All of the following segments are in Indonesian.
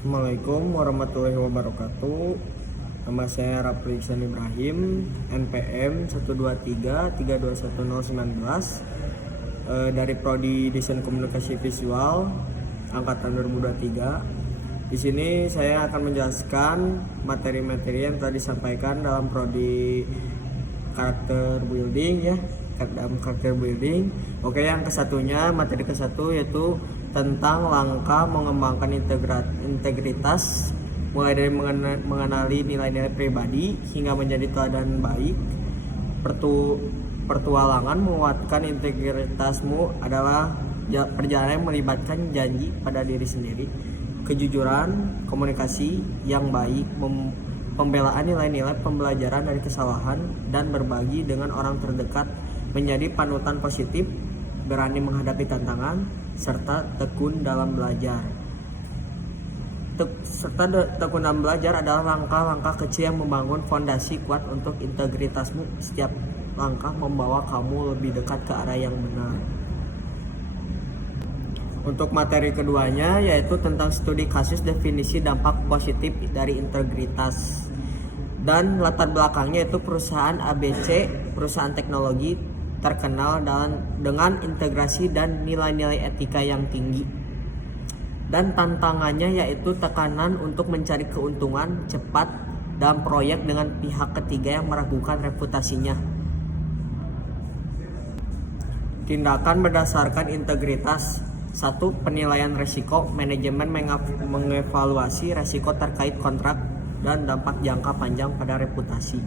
Assalamualaikum warahmatullahi wabarakatuh. Nama saya Rafli Iksan Ibrahim, NPM 123321019, dari Prodi Desain Komunikasi Visual angkatan 2023. Di sini saya akan menjelaskan materi-materi yang telah disampaikan dalam prodi karakter building ya, dalam karakter building. Oke, yang kesatunya, materi kesatu yaitu tentang langkah mengembangkan integritas, mulai dari mengenali nilai-nilai pribadi hingga menjadi teladan baik. Pertualangan menguatkan integritasmu adalah perjalanan yang melibatkan janji pada diri sendiri, kejujuran, komunikasi yang baik, pembelaan nilai-nilai pembelajaran dari kesalahan, dan berbagi dengan orang terdekat, menjadi panutan positif, berani menghadapi tantangan, serta tekun dalam belajar. Tekun dalam belajar adalah langkah-langkah kecil yang membangun fondasi kuat untuk integritasmu. Setiap langkah membawa kamu lebih dekat ke arah yang benar. Untuk materi keduanya yaitu tentang studi kasus definisi dampak positif dari integritas. Dan latar belakangnya itu perusahaan ABC, perusahaan teknologi terkenal dengan integrasi dan nilai-nilai etika yang tinggi. Dan tantangannya yaitu tekanan untuk mencari keuntungan cepat dalam proyek dengan pihak ketiga yang meragukan reputasinya. Tindakan berdasarkan integritas. 1. Penilaian risiko. Manajemen mengevaluasi risiko terkait kontrak dan dampak jangka panjang pada reputasi.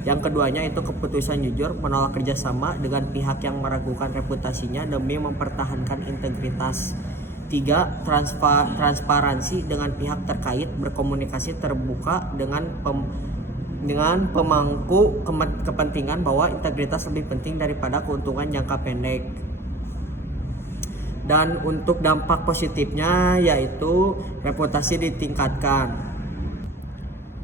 Yang keduanya itu keputusan jujur, menolak kerjasama dengan pihak yang meragukan reputasinya demi mempertahankan integritas. 3. Transparansi dengan pihak terkait, berkomunikasi terbuka dengan pemangku kepentingan bahwa integritas lebih penting daripada keuntungan jangka pendek. Dan untuk dampak positifnya yaitu reputasi ditingkatkan.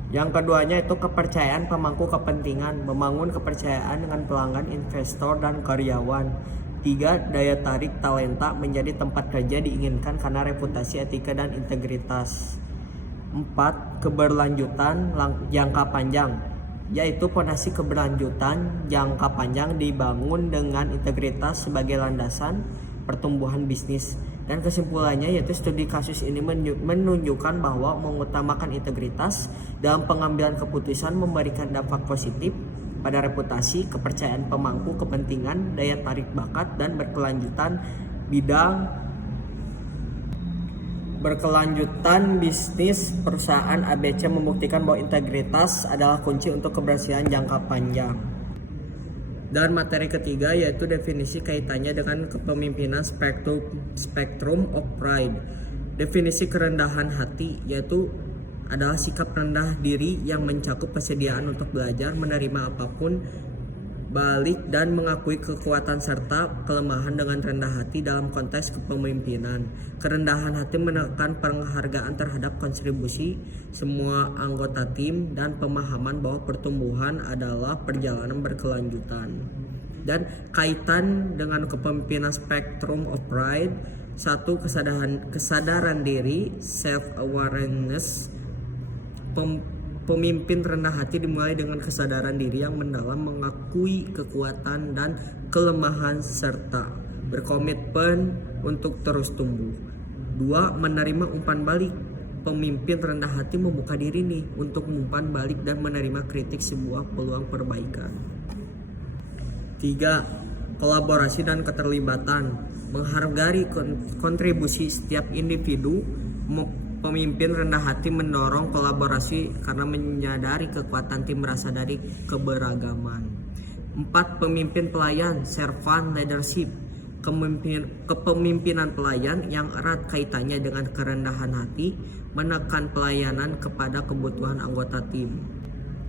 Yang keduanya itu kepercayaan pemangku kepentingan, membangun kepercayaan dengan pelanggan, investor, dan karyawan. 3. Daya tarik talenta, menjadi tempat kerja diinginkan karena reputasi, etika, dan integritas. 4. Keberlanjutan jangka panjang, yaitu fondasi keberlanjutan jangka panjang dibangun dengan integritas sebagai landasan pertumbuhan bisnis. Dan kesimpulannya yaitu studi kasus ini menunjukkan bahwa mengutamakan integritas dalam pengambilan keputusan memberikan dampak positif pada reputasi, kepercayaan pemangku kepentingan, daya tarik bakat, dan berkelanjutan bisnis. Perusahaan ABC membuktikan bahwa integritas adalah kunci untuk keberhasilan jangka panjang. Dan materi ketiga yaitu definisi kaitannya dengan kepemimpinan spectrum of pride. Definisi kerendahan hati yaitu adalah sikap rendah diri yang mencakup kesediaan untuk belajar, menerima apapun balik, dan mengakui kekuatan serta kelemahan dengan rendah hati dalam konteks kepemimpinan. Kerendahan hati menekan penghargaan terhadap kontribusi semua anggota tim dan pemahaman bahwa pertumbuhan adalah perjalanan berkelanjutan. Dan kaitan dengan kepemimpinan spectrum of pride. 1. Kesadaran diri, self awareness. Pemimpin rendah hati dimulai dengan kesadaran diri yang mendalam, mengakui kekuatan dan kelemahan serta berkomitmen untuk terus tumbuh. 2. Menerima umpan balik. Pemimpin rendah hati membuka diri untuk umpan balik dan menerima kritik sebuah peluang perbaikan. 3. Kolaborasi dan keterlibatan. Menghargai kontribusi setiap individu. Pemimpin rendah hati mendorong kolaborasi karena menyadari kekuatan tim berasal dari keberagaman. 4. Pemimpin pelayan, servant leadership. Kepemimpinan pelayan yang erat kaitannya dengan kerendahan hati, menekan pelayanan kepada kebutuhan anggota tim.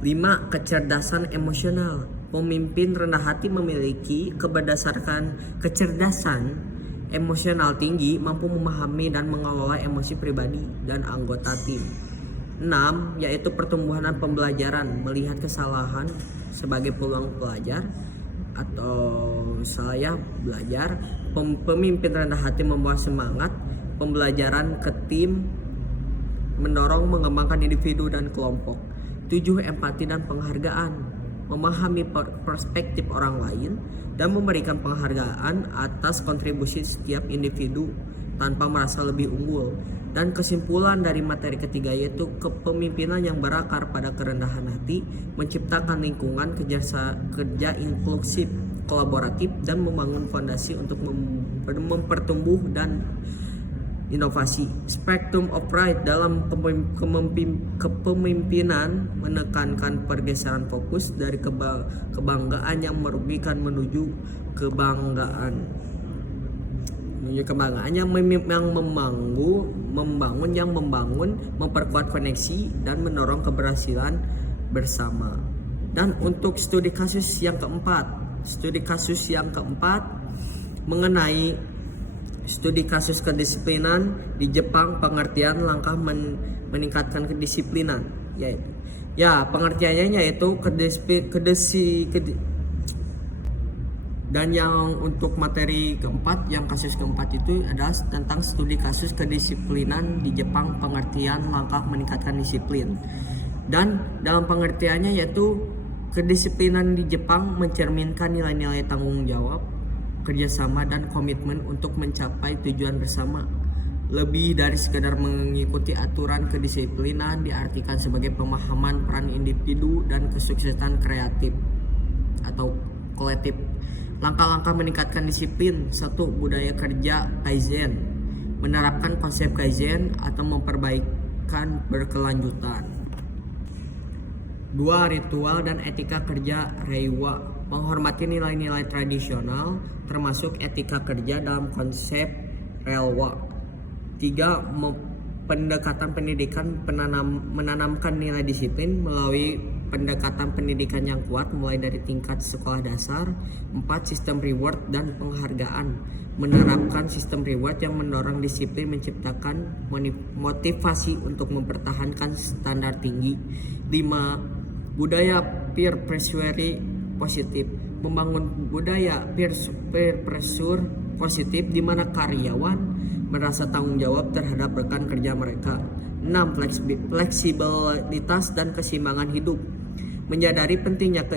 5. Kecerdasan emosional. Pemimpin rendah hati memiliki kecerdasan emosional tinggi, mampu memahami dan mengelola emosi pribadi dan anggota tim. 6. Yaitu pertumbuhan dan pembelajaran, melihat kesalahan sebagai peluang belajar atau saya belajar. Pemimpin rendah hati membawa semangat pembelajaran ke tim mendorong mengembangkan individu dan kelompok. 7. Empati dan penghargaan, memahami perspektif orang lain dan memberikan penghargaan atas kontribusi setiap individu tanpa merasa lebih unggul. Dan kesimpulan dari materi ketiga yaitu kepemimpinan yang berakar pada kerendahan hati, menciptakan lingkungan kerja inklusif, kolaboratif, dan membangun fondasi untuk mempertumbuh dan inovasi. Spectrum of Pride dalam kepemimpinan menekankan pergeseran fokus dari kebanggaan yang merugikan menuju kebanggaan yang membangun, memperkuat koneksi dan mendorong keberhasilan bersama. Dan untuk studi kasus yang keempat mengenai studi kasus kedisiplinan di Jepang, pengertian langkah meningkatkan kedisiplinan pengertiannya yaitu dan yang untuk materi keempat, yang kasus keempat itu adalah tentang studi kasus kedisiplinan di Jepang, pengertian langkah meningkatkan disiplin. Dan dalam pengertiannya yaitu kedisiplinan di Jepang mencerminkan nilai-nilai tanggung jawab, kerjasama, dan komitmen untuk mencapai tujuan bersama. Lebih dari sekedar mengikuti aturan, kedisiplinan diartikan sebagai pemahaman peran individu dan kesuksesan kreatif atau kolektif. Langkah-langkah meningkatkan disiplin. 1. Budaya kerja Kaizen, menerapkan konsep Kaizen atau memperbaikan berkelanjutan. 2. Ritual dan etika kerja Reiwa, menghormati nilai-nilai tradisional termasuk etika kerja dalam konsep Reiwa. 3. Pendekatan pendidikan menanamkan nilai disiplin melalui pendekatan pendidikan yang kuat mulai dari tingkat sekolah dasar. 4. Sistem reward dan penghargaan, menerapkan sistem reward yang mendorong disiplin, menciptakan motivasi untuk mempertahankan standar tinggi. 5. Budaya peer pressure positif, membangun budaya peer pressure positif di mana karyawan merasa tanggung jawab terhadap rekan kerja mereka. 6. Fleksibilitas dan keseimbangan hidup, menyadari pentingnya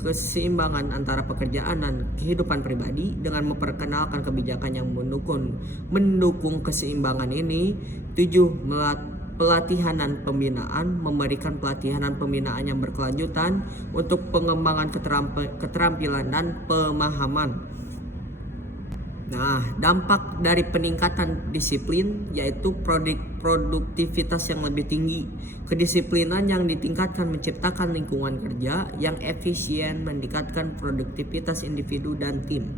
keseimbangan antara pekerjaan dan kehidupan pribadi dengan memperkenalkan kebijakan yang mendukung keseimbangan ini. 7. Pelatihan dan pembinaan, memberikan pelatihan dan pembinaan yang berkelanjutan untuk pengembangan keterampilan dan pemahaman. Nah, dampak dari peningkatan disiplin yaitu produktivitas yang lebih tinggi. Kedisiplinan yang ditingkatkan menciptakan lingkungan kerja yang efisien, meningkatkan produktivitas individu dan tim.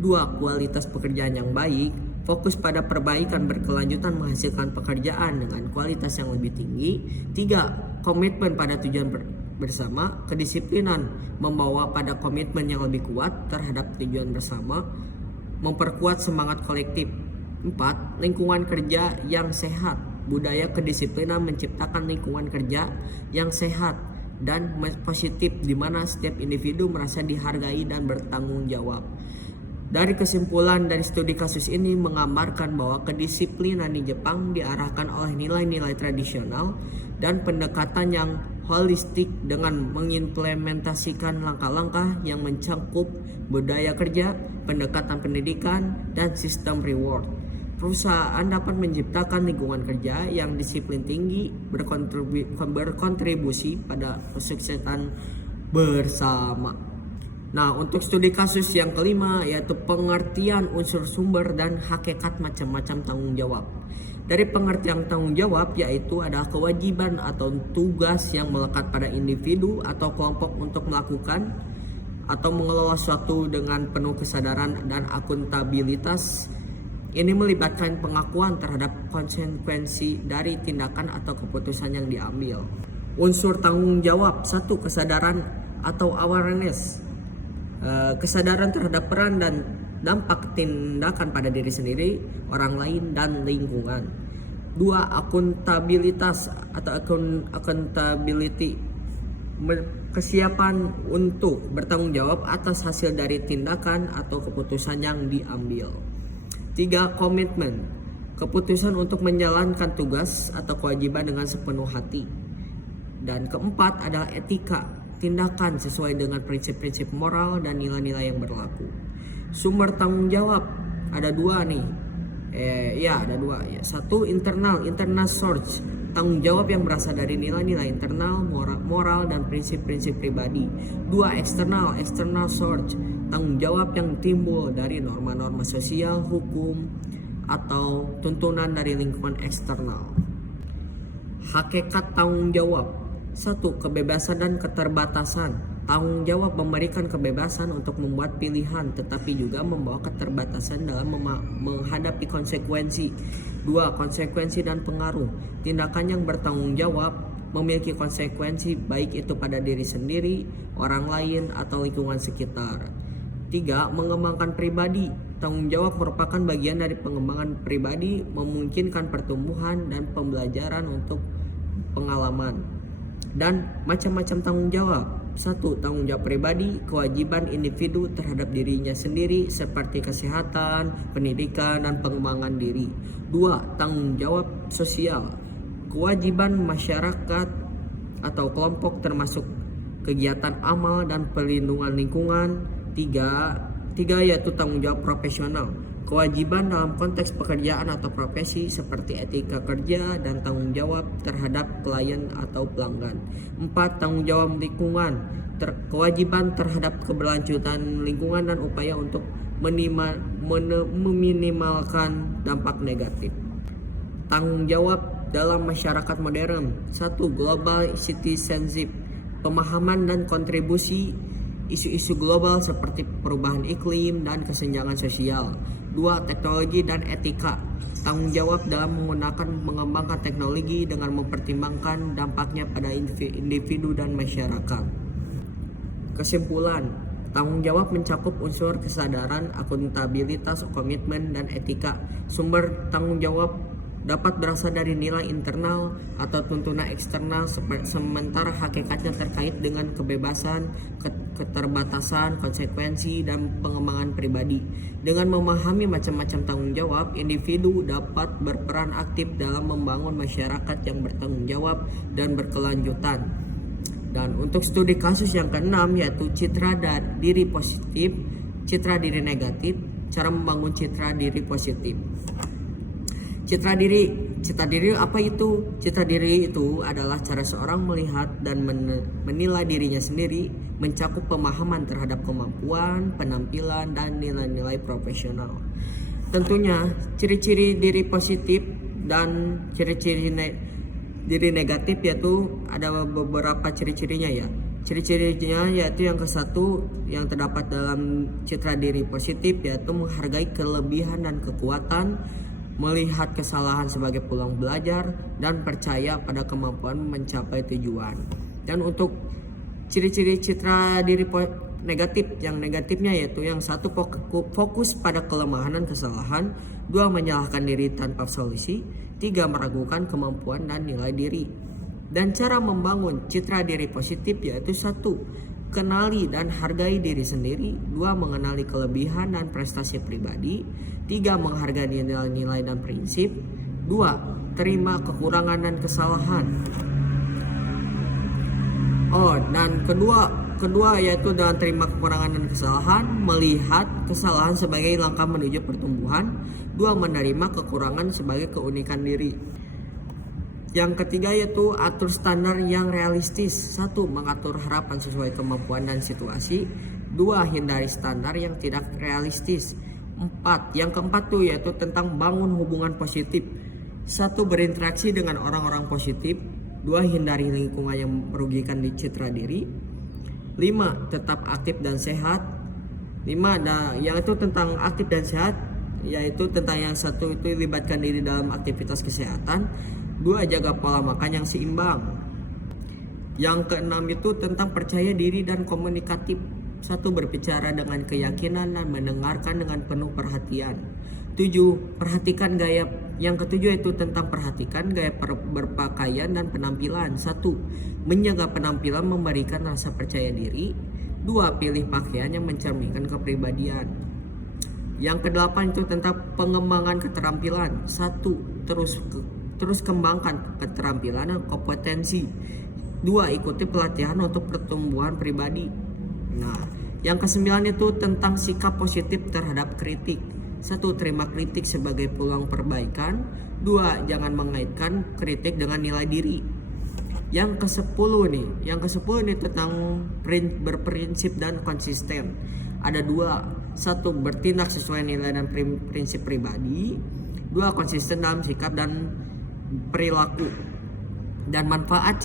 2. Kualitas pekerjaan yang baik, fokus pada perbaikan berkelanjutan menghasilkan pekerjaan dengan kualitas yang lebih tinggi. 3. Komitmen pada tujuan bersama, kedisiplinan membawa pada komitmen yang lebih kuat terhadap tujuan bersama, memperkuat semangat kolektif. 4. Lingkungan kerja yang sehat, budaya kedisiplinan menciptakan lingkungan kerja yang sehat dan positif di mana setiap individu merasa dihargai dan bertanggung jawab. Dari kesimpulan dari studi kasus ini menggambarkan bahwa kedisiplinan di Jepang diarahkan oleh nilai-nilai tradisional dan pendekatan yang holistik dengan mengimplementasikan langkah-langkah yang mencakup budaya kerja, pendekatan pendidikan, dan sistem reward. Perusahaan dapat menciptakan lingkungan kerja yang disiplin tinggi, berkontribusi pada kesuksesan bersama. Nah, untuk studi kasus yang kelima yaitu pengertian unsur sumber dan hakikat macam-macam tanggung jawab. Dari pengertian tanggung jawab yaitu adalah kewajiban atau tugas yang melekat pada individu atau kelompok untuk melakukan atau mengelola suatu dengan penuh kesadaran dan akuntabilitas. Ini melibatkan pengakuan terhadap konsekuensi dari tindakan atau keputusan yang diambil. Unsur tanggung jawab. 1. Kesadaran atau awareness, kesadaran terhadap peran dan dampak tindakan pada diri sendiri, orang lain, dan lingkungan. 2. Akuntabilitas atau accountability, kesiapan untuk bertanggung jawab atas hasil dari tindakan atau keputusan yang diambil. 3. Komitmen, keputusan untuk menjalankan tugas atau kewajiban dengan sepenuh hati. Dan keempat adalah etika, tindakan sesuai dengan prinsip-prinsip moral dan nilai-nilai yang berlaku. Sumber tanggung jawab ada dua nih. Ada dua ya. Satu, internal source, tanggung jawab yang berasal dari nilai-nilai internal, moral dan prinsip-prinsip pribadi. Dua, external source, tanggung jawab yang timbul dari norma-norma sosial, hukum, atau tuntunan dari lingkungan eksternal. Hakikat tanggung jawab. Satu, kebebasan dan keterbatasan. Tanggung jawab memberikan kebebasan untuk membuat pilihan, tetapi juga membawa keterbatasan dalam menghadapi konsekuensi. Dua, konsekuensi dan pengaruh. Tindakan yang bertanggung jawab memiliki konsekuensi baik itu pada diri sendiri, orang lain, atau lingkungan sekitar. Tiga, mengembangkan pribadi. Tanggung jawab merupakan bagian dari pengembangan pribadi, memungkinkan pertumbuhan dan pembelajaran untuk pengalaman. Dan macam-macam tanggung jawab. Satu, tanggung jawab pribadi, kewajiban individu terhadap dirinya sendiri seperti kesehatan, pendidikan, dan pengembangan diri. Dua, tanggung jawab sosial, kewajiban masyarakat atau kelompok termasuk kegiatan amal dan perlindungan lingkungan. Tiga yaitu tanggung jawab profesional, kewajiban dalam konteks pekerjaan atau profesi seperti etika kerja dan tanggung jawab terhadap klien atau pelanggan. Empat, tanggung jawab lingkungan, kewajiban terhadap keberlanjutan lingkungan dan upaya untuk meminimalkan dampak negatif. Tanggung jawab dalam masyarakat modern. Satu, global citizenship, pemahaman dan kontribusi isu-isu global seperti perubahan iklim dan kesenjangan sosial. Dua, teknologi dan etika, tanggung jawab dalam mengembangkan teknologi dengan mempertimbangkan dampaknya pada individu dan masyarakat. Kesimpulan, tanggung jawab mencakup unsur kesadaran, akuntabilitas, komitmen, dan etika. Sumber tanggung jawab dapat berasal dari nilai internal atau tuntunan eksternal, sementara hakikatnya terkait dengan kebebasan, keterbatasan, konsekuensi, dan pengembangan pribadi. Dengan memahami macam-macam tanggung jawab, individu dapat berperan aktif dalam membangun masyarakat yang bertanggung jawab dan berkelanjutan. Dan untuk studi kasus yang keenam yaitu citra diri positif, citra diri negatif, cara membangun citra diri positif. Citra diri apa itu? Citra diri itu adalah cara seorang melihat dan menilai dirinya sendiri, mencakup pemahaman terhadap kemampuan, penampilan, dan nilai-nilai profesional. Tentunya ciri-ciri diri positif dan ciri-ciri diri negatif yaitu ada beberapa ciri-cirinya ya. Ciri-cirinya yaitu yang kesatu yang terdapat dalam citra diri positif yaitu menghargai kelebihan dan kekuatan, melihat kesalahan sebagai peluang belajar, dan percaya pada kemampuan mencapai tujuan. Dan untuk ciri-ciri citra diri negatif, yang negatifnya yaitu yang satu, fokus pada kelemahan dan kesalahan. Dua, menyalahkan diri tanpa solusi. Tiga, meragukan kemampuan dan nilai diri. Dan cara membangun citra diri positif yaitu satu, kenali dan hargai diri sendiri. Dua, mengenali kelebihan dan prestasi pribadi. Tiga, menghargai nilai-nilai dan prinsip. Dua, terima kekurangan dan kesalahan. Dan kedua yaitu dengan terima kekurangan dan kesalahan, melihat kesalahan sebagai langkah menuju pertumbuhan. Dua, menerima kekurangan sebagai keunikan diri. Yang ketiga yaitu atur standar yang realistis. Satu, mengatur harapan sesuai kemampuan dan situasi. Dua, hindari standar yang tidak realistis. Yang keempat tuh yaitu tentang bangun hubungan positif. Satu, berinteraksi dengan orang-orang positif. Dua, hindari lingkungan yang merugikan di citra diri. Lima, tetap aktif dan sehat. Yang itu tentang aktif dan sehat yaitu tentang yang satu itu libatkan diri dalam aktivitas kesehatan. Dua, jaga pola makan yang seimbang. Yang keenam itu tentang percaya diri dan komunikatif. Satu, berbicara dengan keyakinan dan mendengarkan dengan penuh perhatian. Tujuh, perhatikan gaya. Yang ketujuh itu tentang perhatikan gaya berpakaian dan penampilan. Satu, menjaga penampilan memberikan rasa percaya diri. Dua, pilih pakaian yang mencerminkan kepribadian. Yang kedelapan itu tentang pengembangan keterampilan. Satu, terus kembangkan keterampilan dan kompetensi. Dua, ikuti pelatihan untuk pertumbuhan pribadi. Nah, yang kesembilan itu tentang sikap positif terhadap kritik. Satu, terima kritik sebagai peluang perbaikan. Dua, jangan mengaitkan kritik dengan nilai diri. Yang ke-10 nih tentang berprinsip dan konsisten. Ada dua. Satu, bertindak sesuai nilai dan prinsip pribadi. Dua, konsisten dalam sikap dan perilaku. Dan manfaat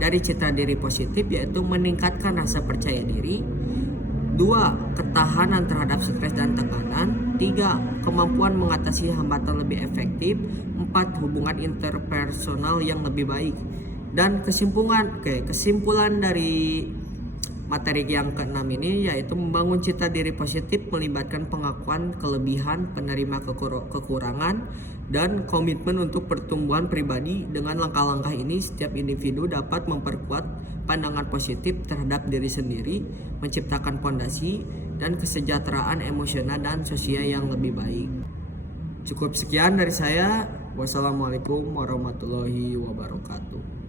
dari citra diri positif yaitu meningkatkan rasa percaya diri. Dua, ketahanan terhadap stres dan tekanan. Tiga, kemampuan mengatasi hambatan lebih efektif. Empat, hubungan interpersonal yang lebih baik. Dan kesimpulan dari materi yang ke-6 ini yaitu membangun citra diri positif melibatkan pengakuan kelebihan, penerima kekurangan, dan komitmen untuk pertumbuhan pribadi. Dengan langkah-langkah ini, setiap individu dapat memperkuat pandangan positif terhadap diri sendiri, menciptakan fondasi dan kesejahteraan emosional dan sosial yang lebih baik. Cukup sekian dari saya. Wassalamualaikum warahmatullahi wabarakatuh.